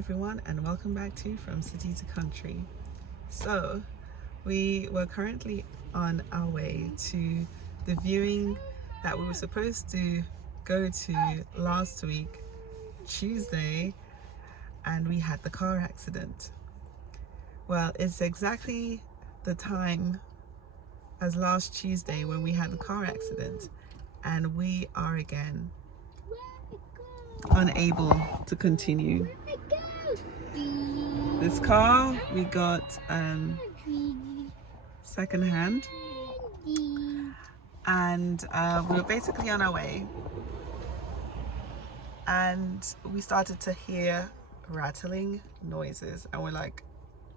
everyone, and welcome back to From City to Country. So we were currently on our way to the viewing that we were supposed to go to last week, Tuesday, and we had the car accident. Well, it's exactly the time as last Tuesday when we had the car accident, and we are again unable to continue. This car we got second hand, and we were basically on our way, and we started to hear rattling noises, and we're like,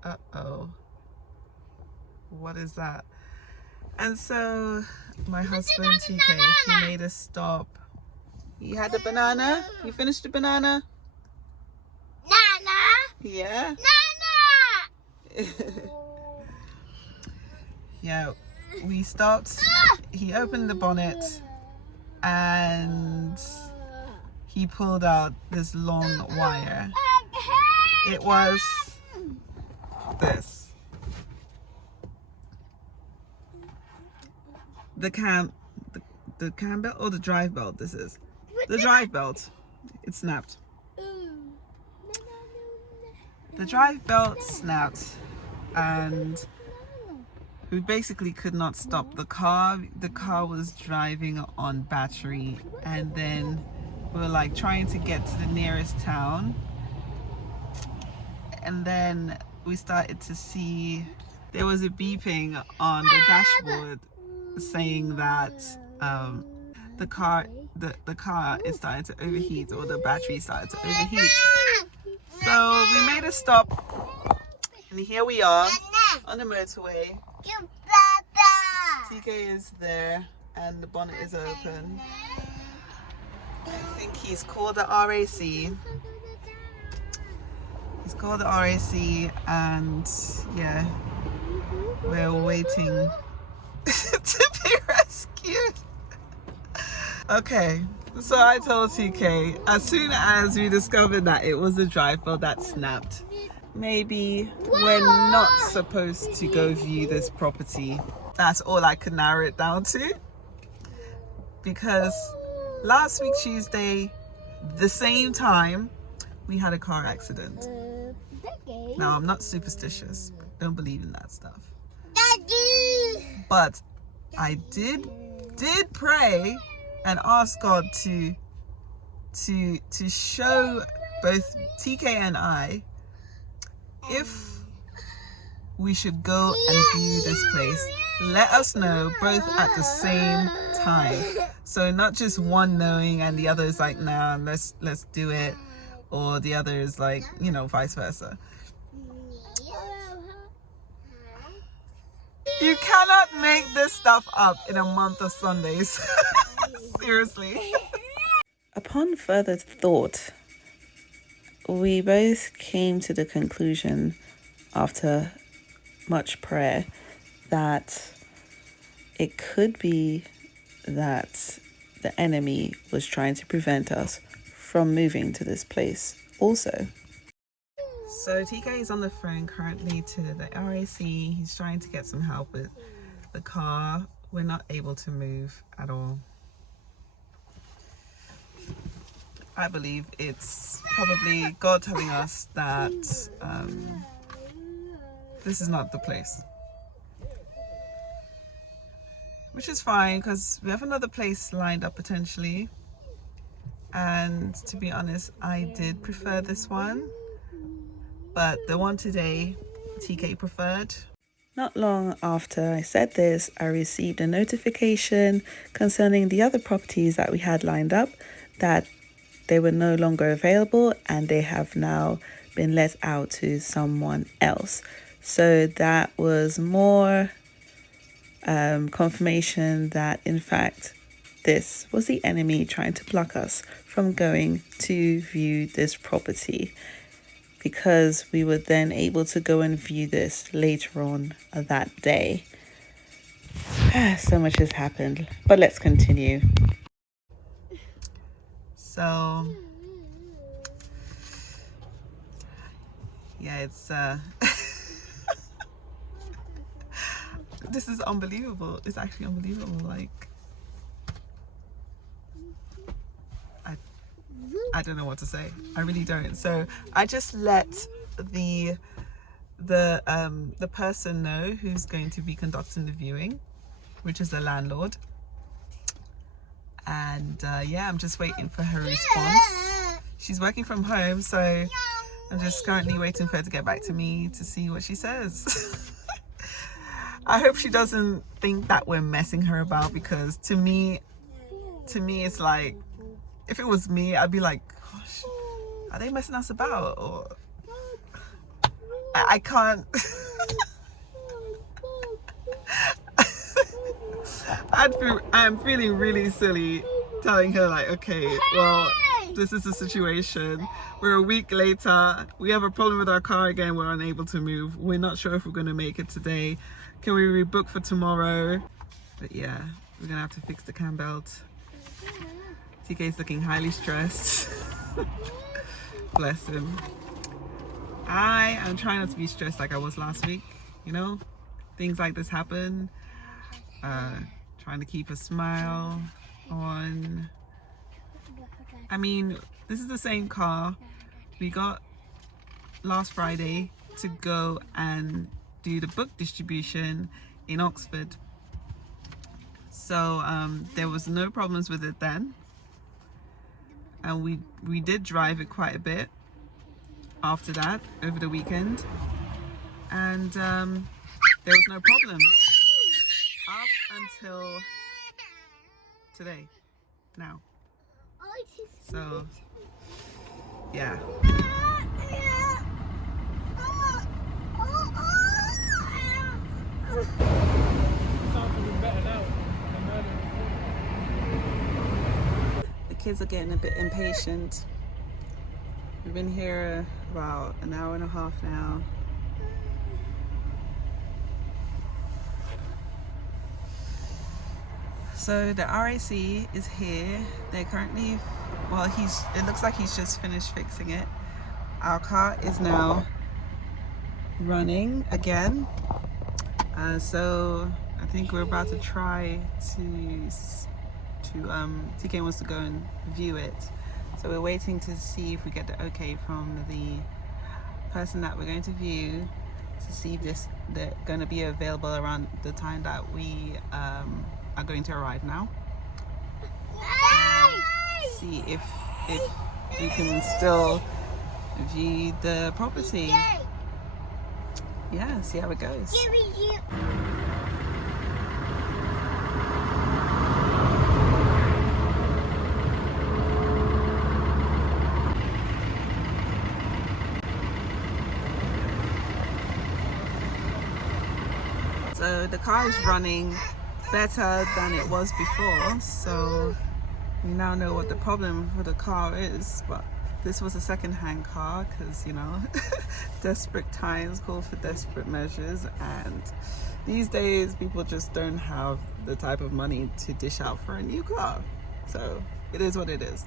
uh-oh, what is that? And so my husband TK, he made us stop. You had the banana? You finished the banana? Nana! Yeah? Nana! Yeah, we stopped. He opened the bonnet and he pulled out this long wire. It was this. The cam belt or the drive belt. This is the drive belt. It snapped. The drive belt snapped, and we basically could not stop the car. The car was driving on battery, and then we were like trying to get to the nearest town, and then we started to see there was a beeping on the dashboard saying that the car is starting to overheat, or the battery started to overheat. So we made a stop, and here we are on the motorway. TK is there and the bonnet is open. I think he's called the RAC. He's called the RAC, and yeah, we're waiting to be rescued. Okay, so I told TK, as soon as we discovered that it was the drive belt that snapped, maybe we're not supposed to go view this property. That's all I could narrow it down to, because last week Tuesday, the same time, we had a car accident. Now, I'm not superstitious, don't believe in that stuff, but I did pray and ask God to show both TK and I if we should go and view this place. Let us know both at the same time, so not just one knowing and the other is like, nah, let's do it, or the other is like, you know, vice versa. You cannot make this stuff up in a month of Sundays. Seriously. Upon further thought, we both came to the conclusion, after much prayer, that it could be that the enemy was trying to prevent us from moving to this place also. So TK is on the phone currently to the RAC. He's trying to get some help with the car. We're not able to move at all. I believe it's probably God telling us that this is not the place. Which is fine, because we have another place lined up potentially. And to be honest, I did prefer this one. But the one today, TK preferred. Not long after I said this, I received a notification concerning the other properties that we had lined up, that they were no longer available and they have now been let out to someone else. So that was more confirmation that in fact this was the enemy trying to block us from going to view this property, because we were then able to go and view this later on that day. So much has happened, but let's continue. So yeah, it's this is unbelievable. It's actually unbelievable. Like, I don't know what to say. I really don't. So I just let the person know who's going to be conducting the viewing, which is the landlord. And yeah, I'm just waiting for her response. She's working from home, so I'm just currently waiting for her to get back to me to see what she says. I hope she doesn't think that we're messing her about, because to me it's like, if it was me, I'd be like, gosh, are they messing us about? Or I can't. I'm feeling really silly telling her like, okay, well, this is the situation. We're a week later. We have a problem with our car again. We're unable to move. We're not sure if we're going to make it today. Can we rebook for tomorrow? But yeah, we're going to have to fix the cam belt. TK is looking highly stressed. Bless him. I am trying not to be stressed like I was last week. You know, things like this happen. Trying to keep a smile on. I mean, this is the same car we got last Friday to go and do the book distribution in Oxford. So there was no problems with it then, and we did drive it quite a bit after that over the weekend, and there was no problem up until today now. So yeah, the kids are getting a bit impatient. We've been here about an hour and a half now. So the RAC is here. They're currently, well, it looks like he's just finished fixing it. Our car is now running again. So I think we're about to try to TK wants to go and view it. So we're waiting to see if we get the okay from the person that we're going to view, to see if they're going to be available around the time that we are going to arrive now. See if you can still view the property. Yeah, see how it goes. So the car is running better than it was before, so we now know what the problem for the car is. But this was a second-hand car, because, you know, desperate times call for desperate measures, and these days people just don't have the type of money to dish out for a new car. So it is what it is.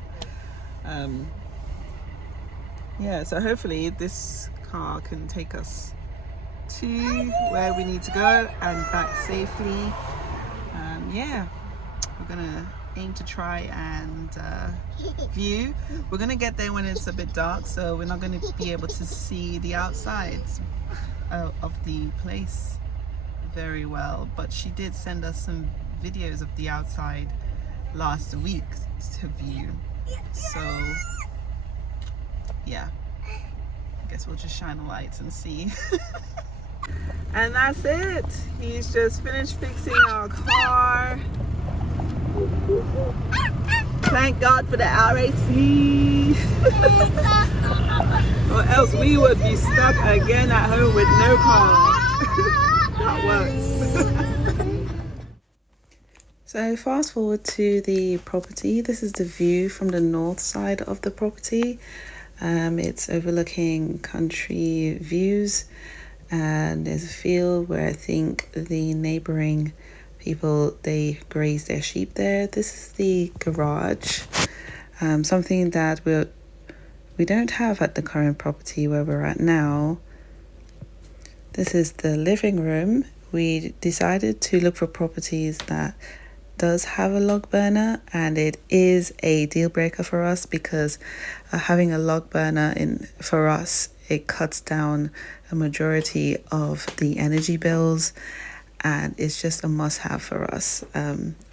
Yeah, so hopefully this car can take us to where we need to go and back safely. Yeah, we're gonna aim to try and view. We're gonna get there when it's a bit dark, so we're not gonna be able to see the outsides of the place very well, but she did send us some videos of the outside last week to view. So yeah, I guess we'll just shine the lights and see. And that's it. He's just finished fixing our car. Thank God for the RAC. Or else we would be stuck again at home with no car. That works. So fast forward to the property. This is the view from the north side of the property. It's overlooking country views, and there's a field where I think the neighboring people, they graze their sheep there. This is the garage, something that we don't have at the current property where we're at now. This is the living room. We decided to look for properties that does have a log burner, and it is a deal breaker for us because having a log burner for us, it cuts down a majority of the energy bills, and it's just a must-have for us.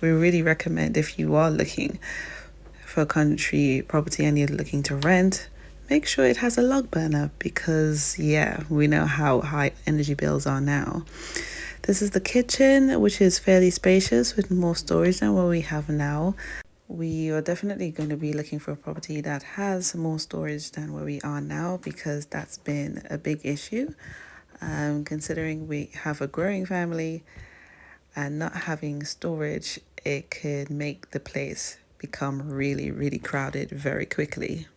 We really recommend, if you are looking for a country property and you're looking to rent, make sure it has a log burner because we know how high energy bills are now. This is the kitchen, which is fairly spacious with more storage than what we have now. We are definitely going to be looking for a property that has more storage than where we are now because that's been a big issue. Considering we have a growing family and not having storage, it could make the place become really, really crowded very quickly.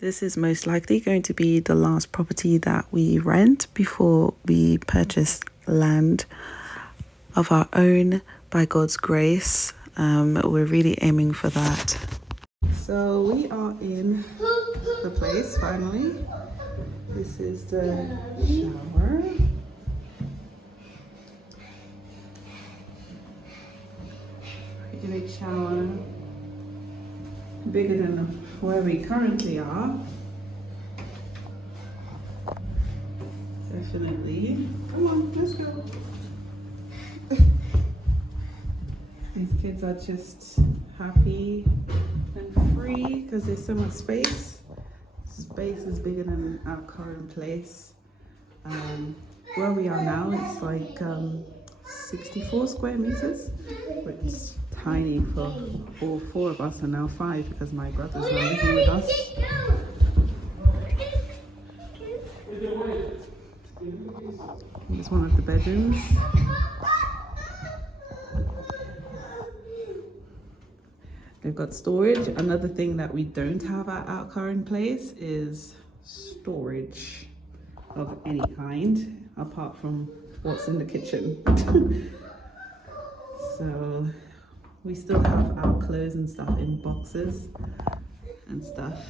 This is most likely going to be the last property that we rent before we purchase land of our own by God's grace. We're really aiming for that. So we are in the place finally. This is the shower. Pretty big shower. Bigger than where we currently are. Definitely. Come on, let's go. These kids are just happy and free because there's so much space. Space is bigger than our current place. Where we are now, it's like 64 square meters, which is tiny for all four of us, and now 5 because my brother's not living with us. Here's one of the bedrooms. They've got storage. Another thing that we don't have at our current place is storage of any kind, apart from what's in the kitchen. So we still have our clothes and stuff in boxes and stuff.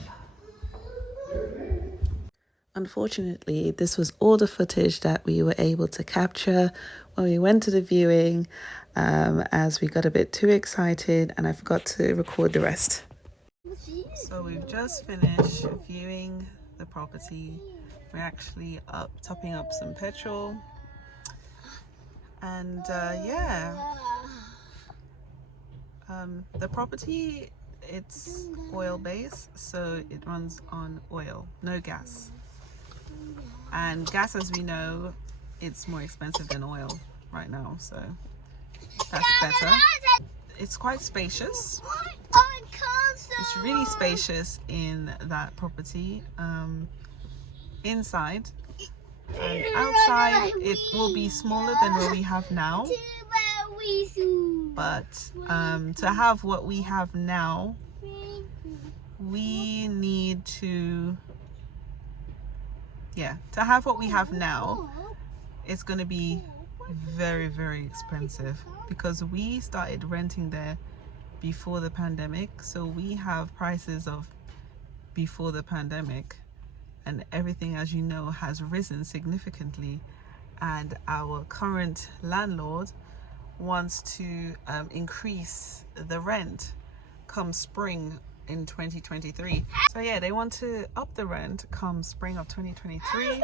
Unfortunately, this was all the footage that we were able to capture when we went to the viewing, as we got a bit too excited and I forgot to record the rest. So we've just finished viewing the property. We're actually topping up some petrol, and the property, it's oil based, so it runs on oil, no gas. And gas, as we know, it's more expensive than oil right now, so that's better. It's quite spacious. It's really spacious in that property. Inside and outside it will be smaller than what we have now, but to have what we have now, we need to have what we have now, it's going to be very, very expensive because we started renting there before the pandemic, so we have prices of before the pandemic, and everything, as you know, has risen significantly, and our current landlord wants to increase the rent come spring in 2023. So yeah, they want to up the rent come spring of 2023,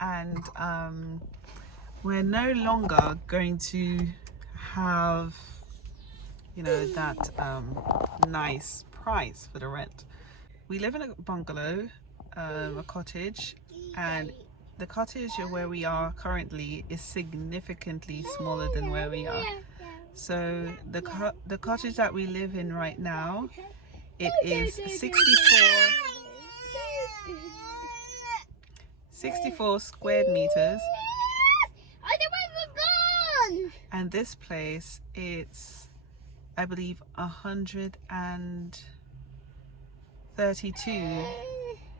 and we're no longer going to have, you know, that nice price for the rent. We live in a bungalow, a cottage, and the cottage where we are currently is significantly smaller than where we are. So the cottage that we live in right now, it is 64 square meters, and this place, it's, I believe, 132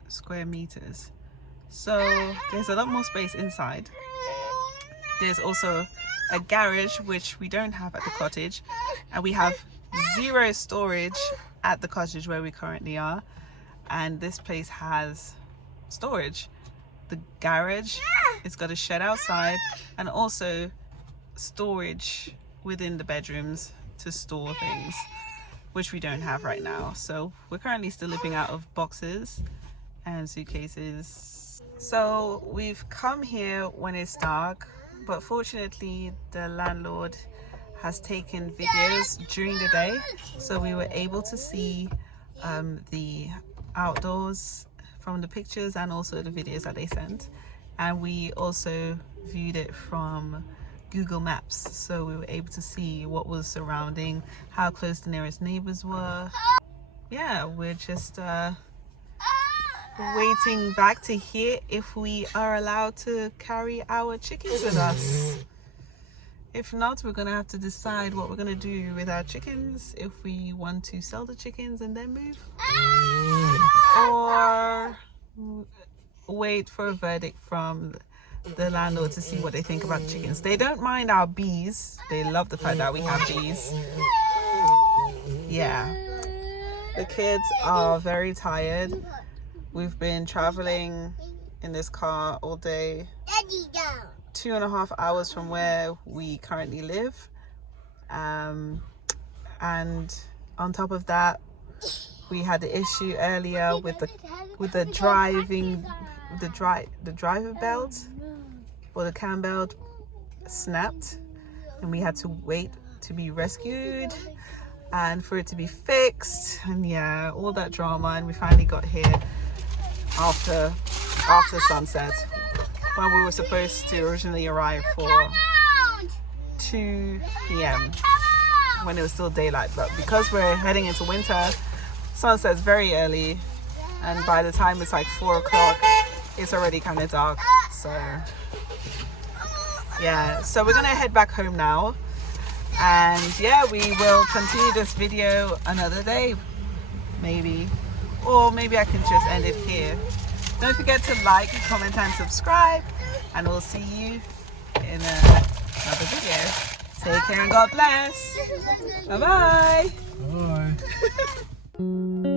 square meters. So there's a lot more space inside. There's also a garage, which we don't have at the cottage, and we have 0 storage at the cottage where we currently are, and this place has storage. The garage It's got a shed outside and also storage within the bedrooms to store things, which we don't have right now. So we're currently still living out of boxes and suitcases. So we've come here when it's dark, but fortunately the landlord has taken videos during the day, so we were able to see the outdoors from the pictures and also the videos that they sent. And we also viewed it from Google Maps, so we were able to see what was surrounding, how close the nearest neighbors were. Yeah, we're just waiting back to hear if we are allowed to carry our chickens with us. If not, we're gonna have to decide what we're gonna do with our chickens, if we want to sell the chickens and then move, or wait for a verdict from the landlord to see what they think about the chickens. They don't mind our bees. They love the fact that we have bees. Yeah. The kids are very tired. We've been traveling in this car all day. 2.5 hours from where we currently live, and on top of that, we had the issue earlier with the driver belt, or the cam belt snapped, and we had to wait to be rescued and for it to be fixed, and yeah, all that drama. And we finally got here after sunset, when we were supposed to originally arrive for 2 p.m. when it was still daylight, but because we're heading into winter, sunset's very early, and by the time it's like 4 o'clock, it's already kind of dark. So yeah, so we're gonna head back home now, and yeah, we will continue this video another day, maybe, or maybe I can just end it here. Don't forget to like, comment and subscribe, and we'll see you in another video. Take care and God bless. Bye-bye. Bye.